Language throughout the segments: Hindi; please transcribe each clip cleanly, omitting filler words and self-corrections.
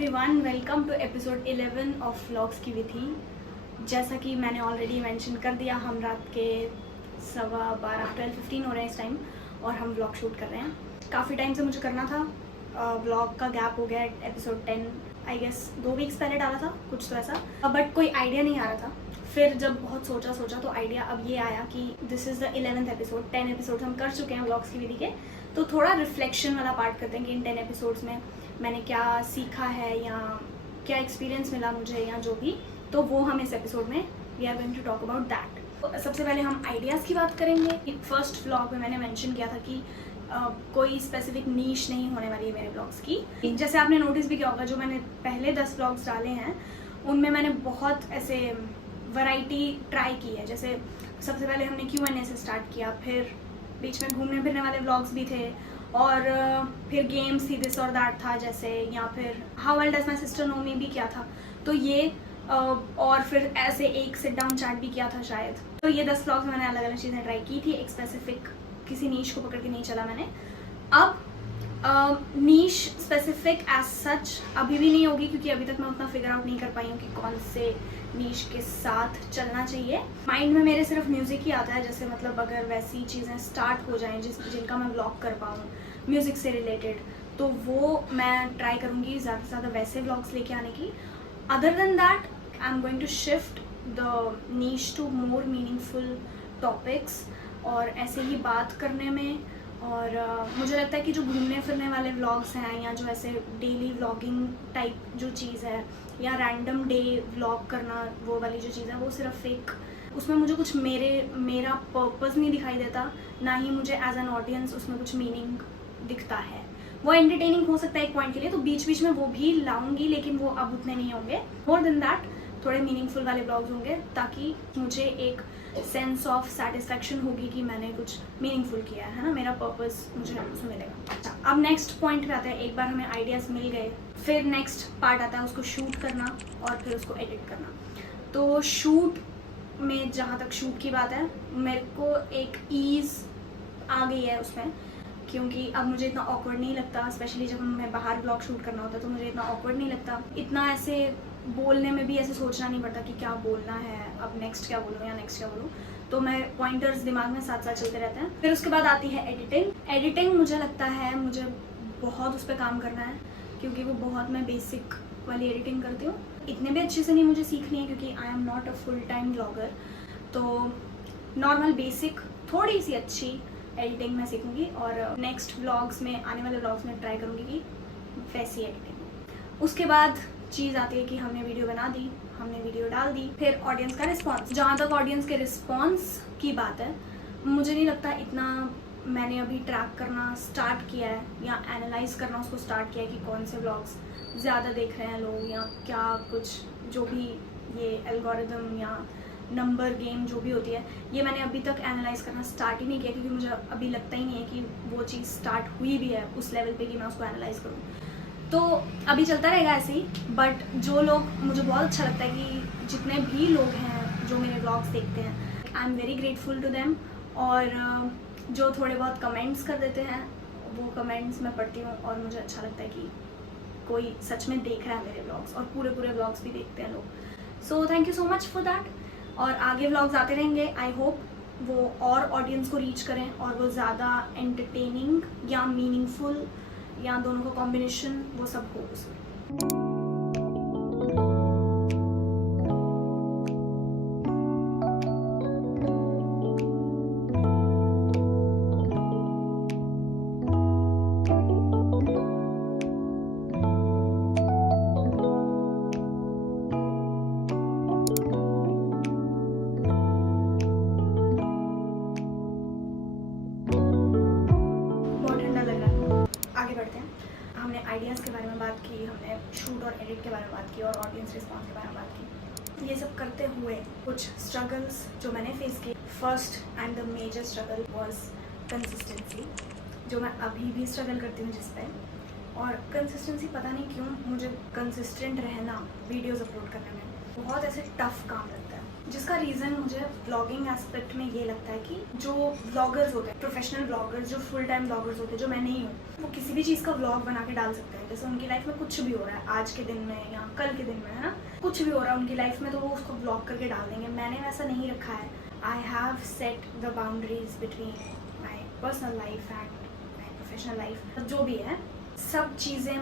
Everyone, welcome to episode 11 of vlogs की विधि। जैसा कि मैंने ऑलरेडी मेंशन कर दिया, हम रात के 12:15 हो रहे हैं इस टाइम और हम व्लॉग शूट कर रहे हैं। काफ़ी टाइम से मुझे करना था, व्लॉग का गैप हो गया। एपिसोड 10 आई गेस 2 वीक्स पहले डाला था, कुछ तो ऐसा, बट कोई आइडिया नहीं आ रहा था। फिर जब बहुत सोचा तो आइडिया अब ये आया कि this is the 11th episode. 10 episode हम कर चुके हैं व्लॉग्स की विधि के, तो थोड़ा रिफ्लेक्शन वाला पार्ट करते हैं कि इन 10 एपिसोड्स में मैंने क्या सीखा है या क्या एक्सपीरियंस मिला मुझे या जो भी, तो वो हम इस एपिसोड में we are going to talk about that. सबसे पहले हम आइडियाज़ की बात करेंगे। फर्स्ट व्लॉग में मैंने मेंशन किया था कि कोई स्पेसिफिक नीश नहीं होने वाली है मेरे ब्लॉग्स की। जैसे आपने नोटिस भी किया होगा, जो मैंने पहले 10 ब्लॉग्स डाले हैं उनमें मैंने बहुत ऐसे वैरायटी ट्राई की है। जैसे सबसे पहले हमने Q&A से स्टार्ट किया, फिर बीच में घूमने फिरने वाले व्लॉग्स भी थे, और फिर गेम्स थी, दिस और दैट था जैसे, या फिर how well does my sister know me भी किया था। तो ये और फिर ऐसे एक सिट डाउन चैट भी किया था शायद। तो ये 10 व्लॉग्स में मैंने अलग अलग चीज़ें ट्राई की थी। एक स्पेसिफिक किसी नीश को पकड़ के नहीं चला मैंने। अब नीश स्पेसिफिक एज सच अभी भी नहीं होगी, क्योंकि अभी तक मैं उतना फिगर आउट नहीं कर पाई हूँ कि कौन से नीश के साथ चलना चाहिए। माइंड में मेरे सिर्फ म्यूज़िक ही आता है, जैसे मतलब अगर वैसी चीज़ें स्टार्ट हो जाएं जिनका मैं व्लॉग कर पाऊँ म्यूज़िक से रिलेटेड, तो वो मैं ट्राई करूँगी ज़्यादा से ज़्यादा वैसे व्लॉग्स लेके आने की। Other than that I am going to shift the niche to more meaningful topics, और ऐसे ही बात करने में। और मुझे लगता है कि जो घूमने फिरने वाले व्लॉग्स हैं या जो ऐसे डेली व्लॉगिंग टाइप जो चीज़ है, या रैंडम डे व्लॉग करना, वो वाली जो चीज़ है, वो सिर्फ एक, उसमें मुझे कुछ मेरा पर्पस नहीं दिखाई देता, ना ही मुझे एज एन ऑडियंस उसमें कुछ मीनिंग दिखता है। वो एंटरटेनिंग हो सकता है एक पॉइंट के लिए, तो बीच बीच में वो भी लाऊंगी, लेकिन वो अब उतने नहीं होंगे। मोर देन दैट थोड़े मीनिंगफुल वाले ब्लॉग्स होंगे, ताकि मुझे एक सेंस ऑफ सेटिस्फैक्शन होगी कि मैंने कुछ मीनिंगफुल किया है ना, मेरा पर्पस मुझे उसमें मिलेगा। अच्छा, अब नेक्स्ट पॉइंट पे आते हैं। एक बार हमें आइडियाज़ मिल गए, फिर नेक्स्ट पार्ट आता है उसको शूट करना और फिर उसको एडिट करना। तो शूट में जहाँ तक शूट की बात है, मेरे को एक ईज़ आ गई है उसमें, क्योंकि अब मुझे इतना ऑकवर्ड नहीं लगता। स्पेशली जब हमें बाहर ब्लॉग शूट करना होता है तो मुझे इतना ऑकवर्ड नहीं लगता। इतना ऐसे बोलने में भी ऐसे सोचना नहीं पड़ता कि क्या बोलना है, अब नेक्स्ट क्या बोलूँ या नेक्स्ट क्या बोलूँ। तो मैं पॉइंटर्स दिमाग में साथ साथ चलते रहते हैं। फिर उसके बाद आती है एडिटिंग। एडिटिंग मुझे लगता है मुझे बहुत उस पर काम करना है, क्योंकि वो बहुत मैं बेसिक वाली एडिटिंग करती हूँ। इतने भी अच्छे से नहीं मुझे सीखनी है, क्योंकि I am not a full time blogger. तो नॉर्मल बेसिक थोड़ी सी अच्छी एडिटिंग मैं सीखूंगी, और नेक्स्ट व्लॉग्स में, आने वाले व्लॉग्स में ट्राई करूंगी कि वैसी एडिटिंग। उसके बाद चीज़ आती है कि हमने वीडियो बना दी, हमने वीडियो डाल दी, फिर ऑडियंस का रिस्पॉन्स। जहाँ तक ऑडियंस के रिस्पॉन्स की बात है, मुझे नहीं लगता इतना मैंने अभी ट्रैक करना स्टार्ट किया है या एनालाइज करना उसको स्टार्ट किया है कि कौन से व्लॉग्स ज़्यादा देख रहे हैं लोग, या क्या कुछ जो भी ये एल्गोरिदम या नंबर गेम जो भी होती है, ये मैंने अभी तक एनालाइज करना स्टार्ट ही नहीं किया, क्योंकि मुझे अभी लगता ही नहीं है कि वो चीज़ स्टार्ट हुई भी है उस लेवल पे कि मैं उसको एनालाइज करूँ। तो अभी चलता रहेगा ऐसे ही। बट जो लोग, मुझे बहुत अच्छा लगता है कि जितने भी लोग हैं जो मेरे व्लॉग्स देखते हैं, I am very grateful to them. और जो थोड़े बहुत कमेंट्स कर देते हैं, वो कमेंट्स मैं पढ़ती हूँ और मुझे अच्छा लगता है कि कोई सच में देख रहा है मेरे व्लॉग्स, और पूरे व्लॉग्स भी देखते हैं लोग। So thank you so much for that. और आगे व्लॉग्स आते रहेंगे। आई होप वो और ऑडियंस को रीच करें, और वो ज़्यादा एंटरटेनिंग या मीनिंगफुल या दोनों का कॉम्बिनेशन वो सब हो उसमें। हमने आइडियाज़ के बारे में बात की, हमने शूट और एडिट के बारे में बात की, और ऑडियंस रिस्पॉन्स के बारे में बात की। ये सब करते हुए कुछ स्ट्रगल्स जो मैंने फेस किए, first and the major struggle was consistency, जो मैं अभी भी स्ट्रगल करती हूँ जिस पे। और कंसिस्टेंसी, पता नहीं क्यों मुझे कंसिस्टेंट रहना वीडियोज़ अपलोड करने में बहुत ऐसे टफ काम लगता है। जिसका रीज़न मुझे व्लॉगिंग एस्पेक्ट में ये लगता है कि जो व्लॉगर्स होते हैं, प्रोफेशनल व्लॉगर्स, जो फुल टाइम व्लॉगर्स होते हैं, जो मैं नहीं हूँ, वो किसी भी चीज़ का व्लॉग बना के डाल सकते हैं। जैसे उनकी लाइफ में कुछ भी हो रहा है आज के दिन में या कल के दिन में, है ना, कुछ भी हो रहा है उनकी लाइफ में, तो वो उसको व्लॉग करके डाल देंगे। मैंने वैसा नहीं रखा है। I have set the boundaries between my personal life and my professional life. जो भी है सब चीज़ें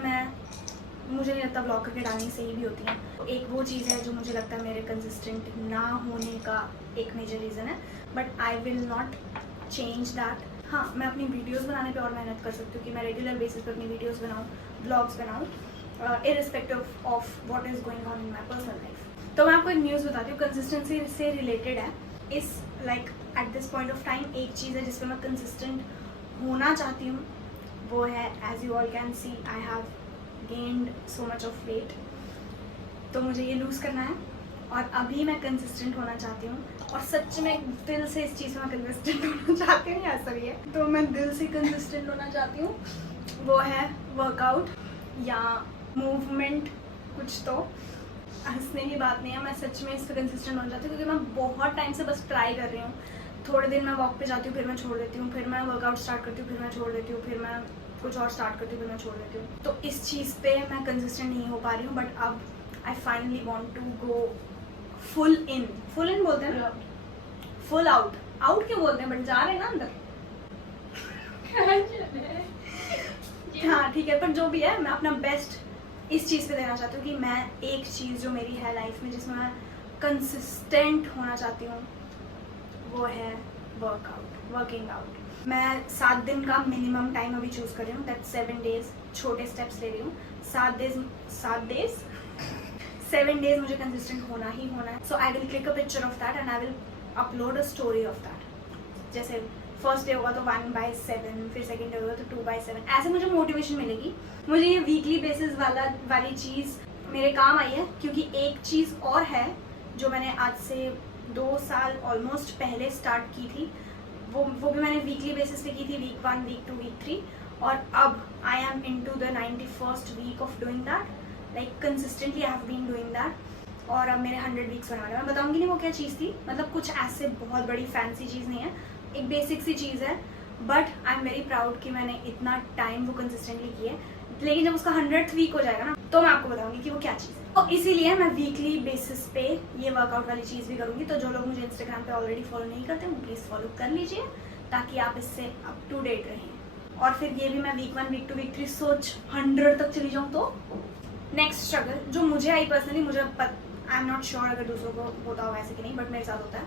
मुझे नहीं लगता ब्लॉग करके डालनी सही भी होती हैं। तो एक वो चीज़ है जो मुझे लगता है मेरे कंसिस्टेंट ना होने का एक मेजर रीज़न है, but I will not change that. हाँ, मैं अपनी वीडियोस बनाने पे और मेहनत कर सकती हूँ कि मैं रेगुलर बेसिस पे अपनी वीडियोस बनाऊँ, ब्लॉग्स बनाऊँ, irrespective of what is going on in my personal life. तो मैं आपको एक न्यूज़ बताती हूँ, कंसिस्टेंसी से रिलेटेड है। इस like at this point of time एक चीज़ है जिस पर मैं कंसिस्टेंट होना चाहती हूँ, वो है as you all can see I have gained so much of weight. तो मुझे ये लूज़ करना है और अभी मैं कंसिस्टेंट होना चाहती हूँ, और सच में दिल से इस चीज़ में मैं कंसिस्टेंट होना चाहती हूँ। ऐसा भी है, तो मैं दिल से कंसिस्टेंट होना चाहती हूँ। वो है वर्कआउट या मूवमेंट, कुछ तो हंसने की बात नहीं है। मैं सच में इस पर कंसिस्टेंट होना चाहती हूँ क्योंकि मैं बहुत टाइम से बस ट्राई कर रही हूँ। थोड़े दिन मैं वॉक पे जाती हूँ, फिर मैं छोड़ देती हूँ, फिर मैं वर्कआउट स्टार्ट करती हूँ, फिर मैं छोड़ देती हूँ, फिर मैं कुछ और स्टार्ट करती हूँ, फिर मैं छोड़ देती हूँ। तो इस चीज़ पे मैं कंसिस्टेंट नहीं हो पा रही हूँ, बट अब I finally want to go full in बोलते हैं ना, फुल आउट क्यों बोलते हैं, बट जा रहे हैं ना अंदर। हाँ ठीक है, पर जो भी है मैं अपना बेस्ट इस चीज़ पे देना चाहती हूँ कि मैं एक चीज़ जो मेरी है लाइफ में जिसमें मैं कंसिस्टेंट होना चाहती हूँ, वो है वर्किंग आउट। मैं 7 दिन का मिनिमम टाइम अभी चूज़ कर रही हूँ, दैट 7 डेज। छोटे स्टेप्स ले रही हूँ। 7 डेज मुझे कंसिस्टेंट होना ही होना है। So I will click a picture of that and I will upload a story of that. जैसे फर्स्ट डे होगा तो 1/7, फिर सेकेंड डे होगा तो 2/7। ऐसे मुझे मोटिवेशन मिलेगी। मुझे ये वीकली बेसिस वाली चीज़ मेरे काम आई है, क्योंकि एक चीज़ और है जो मैंने आज से 2 साल ऑलमोस्ट पहले स्टार्ट की थी। वो भी मैंने वीकली बेसिस पे की थी, वीक 1, वीक 2, वीक 3, और अब I am into the 91st week of doing that. Like consistently I have been doing that, और अब मेरे 100 वीक्स होने वाले। मैं बताऊंगी नहीं वो क्या चीज़ थी, मतलब कुछ ऐसे बहुत बड़ी फैंसी चीज़ नहीं है, एक बेसिक सी चीज़ है, but I am very proud कि मैंने इतना टाइम वो कंसिस्टेंटली की है। लेकिन जब उसका 100th वीक हो जाएगा ना, तो मैं आपको बताऊंगी कि वो क्या चीज़ है। तो इसीलिए मैं वीकली बेसिस पे ये वर्कआउट वाली चीज़ भी करूँगी। तो जो लोग मुझे इंस्टाग्राम पे ऑलरेडी फॉलो नहीं करते, वो प्लीज़ फॉलो कर लीजिए, ताकि आप इससे अप टू डेट रहें। और फिर ये भी मैं वीक 1, वीक 2, वीक 3 सोच 100 तक चली जाऊँ। तो नेक्स्ट स्ट्रगल जो मुझे आई पर्सनली, मुझे आई एम नॉट श्योर अगर दूसरों को होता होगा ऐसे कि नहीं, बट मेरे साथ होता है।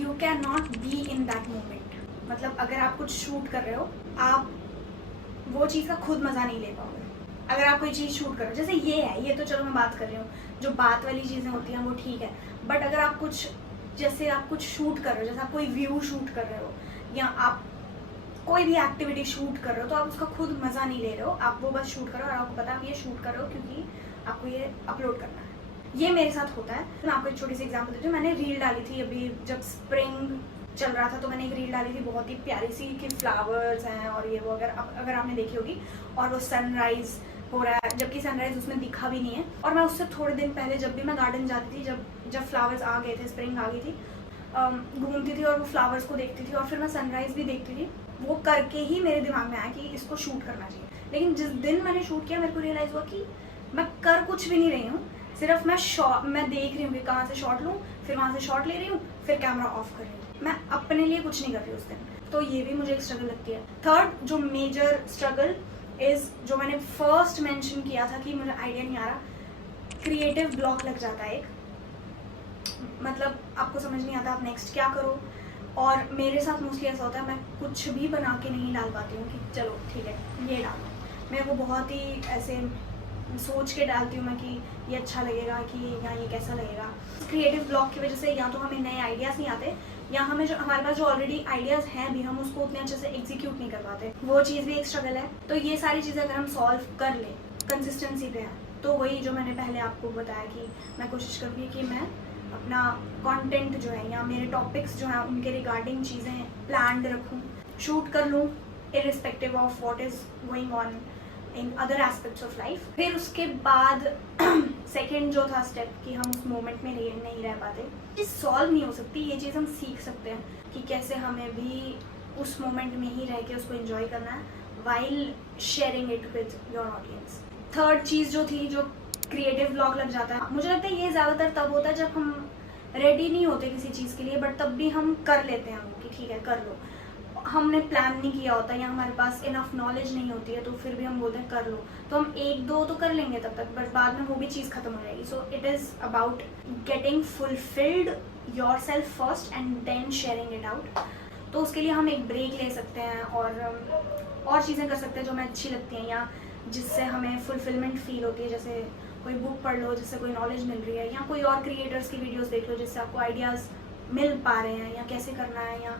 You can not be in that moment. मतलब अगर आप कुछ शूट कर रहे हो, आप वो चीज़ का खुद मज़ा नहीं ले पाओगे। अगर आप कोई चीज़ शूट करो, जैसे ये है, ये तो चलो मैं बात कर रही हूँ, जो बात वाली चीज़ें होती हैं वो ठीक है, बट अगर आप कुछ शूट कर रहे हो, जैसे आप कोई व्यू शूट कर रहे हो या आप कोई भी एक्टिविटी शूट कर रहे हो, तो आप उसका खुद मज़ा नहीं ले रहे हो। आप वो बस शूट करो और आपको पता है आप ये शूट कर रहे हो क्योंकि आपको ये अपलोड करना है। ये मेरे साथ होता है। मैं आपको एक छोटी सी एग्जांपल देती हूँ। मैंने रील डाली थी अभी जब स्प्रिंग चल रहा था, तो मैंने एक रील डाली थी बहुत ही प्यारी सी कि फ्लावर्स हैं और ये वो, अगर आपने देखी होगी, और वो सनराइज हो रहा है, जबकि सनराइज उसमें दिखा भी नहीं है। और मैं उससे थोड़े दिन पहले जब भी मैं गार्डन जाती थी, जब फ्लावर्स आ गए थे, स्प्रिंग आ गई थी, घूमती थी और वो फ्लावर्स को देखती थी, और फिर मैं सनराइज भी देखती थी। वो करके ही मेरे दिमाग में आया कि इसको शूट करना चाहिए। लेकिन जिस दिन मैंने शूट किया, मेरे को रियलाइज़ हुआ कि मैं कर कुछ भी नहीं रही हूँ, सिर्फ मैं देख रही हूँ कि कहाँ से शॉट लूँ, फिर वहाँ से शॉट ले रही हूँ, फिर कैमरा ऑफ कर रही हूँ। मैं अपने लिए कुछ नहीं कर रही उस दिन। तो ये भी मुझे एक स्ट्रगल लगती है। थर्ड जो मेजर स्ट्रगल इज़, जो मैंने फर्स्ट मेंशन किया था कि मुझे आइडिया नहीं आ रहा, क्रिएटिव ब्लॉक लग जाता है एक। मतलब आपको समझ नहीं आता आप नेक्स्ट क्या करो। और मेरे साथ मोस्टली ऐसा होता है, मैं कुछ भी बना के नहीं डाल पाती हूँ कि चलो ठीक है ये डालो। मेरे को बहुत ही ऐसे सोच के डालती हूँ मैं कि ये अच्छा लगेगा कि या ये कैसा लगेगा। क्रिएटिव ब्लॉक की वजह से या तो हमें नए आइडियाज़ नहीं आते, या हमारे पास जो ऑलरेडी आइडियाज़ हैं भी, हम उसको उतने अच्छे से एग्जीक्यूट नहीं कर पाते। वो चीज़ भी एक स्ट्रगल है। तो ये सारी चीज़ें अगर हम सॉल्व कर लें कंसिस्टेंसी पे है, तो वही जो मैंने पहले आपको बताया कि मैं कोशिश करूँगी कि मैं अपना कंटेंट जो है या मेरे टॉपिक्स जो हैं उनके रिगार्डिंग चीज़ें प्लान्ड रखूँ, शूट कर लूँ irrespective of what is going on in other aspects of life. फिर उसके बाद सेकेंड जो था स्टेप कि हम उस मोमेंट में नहीं रह पाते, ये सॉल्व नहीं हो सकती, ये चीज़ हम सीख सकते हैं कि कैसे हमें भी उस मोमेंट में ही रह के उसको एंजॉय करना है while sharing it with your audience. Third चीज़ जो थी, जो क्रिएटिव ब्लॉग लग जाता है, मुझे लगता है ये ज़्यादातर तब होता है जब हम रेडी नहीं होते किसी चीज़ के लिए, बट तब भी हम कर लेते हैं वो कि ठीक है कर लो। हमने प्लान नहीं किया होता या हमारे पास इनफ नॉलेज नहीं होती है, तो फिर भी हम बोलते हैं कर लो, तो हम एक दो तो कर लेंगे तब तक, बट बाद में वो भी चीज़ खत्म हो जाएगी। So it is about getting fulfilled your self first and then sharing it out. तो उसके लिए हम एक ब्रेक ले सकते हैं और चीज़ें कर सकते हैं जो हमें अच्छी लगती हैं या जिससे हमें फुलफिलमेंट फील होती है। जैसे कोई बुक पढ़ लो जिससे कोई नॉलेज मिल रही है, या कोई और क्रिएटर्स की वीडियोस देख लो जिससे आपको आइडियाज़ मिल पा रहे हैं या कैसे करना है या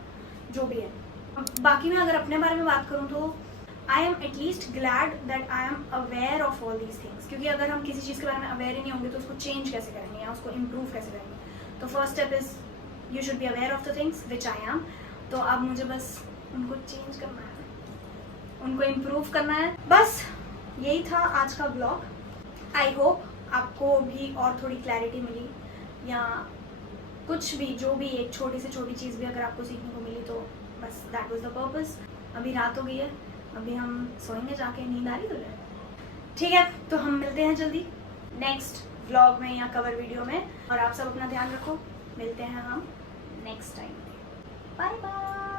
जो भी है। बाकी मैं अगर अपने बारे में बात करूँ तो I am at least glad that I am aware of all these things, क्योंकि अगर हम किसी चीज़ के बारे में अवेयर ही नहीं होंगे तो उसको चेंज कैसे करेंगे या उसको इम्प्रूव कैसे करेंगे। तो first step is you should be aware of the things which I am. तो अब मुझे बस उनको चेंज करना है, उनको इम्प्रूव करना है, बस यही था आज का ब्लॉग। आई होप आपको भी और थोड़ी क्लैरिटी मिली या कुछ भी, जो भी एक छोटी से छोटी चीज़ भी अगर आपको सीखने को मिली तो बस दैट वाज द पर्पस। अभी रात हो गई है, अभी हम सोएंगे जाके, नींद आ रही तुझे? ठीक है, तो हम मिलते हैं जल्दी नेक्स्ट व्लॉग में या कवर वीडियो में, और आप सब अपना ध्यान रखो। मिलते हैं हम नेक्स्ट टाइम। Bye bye.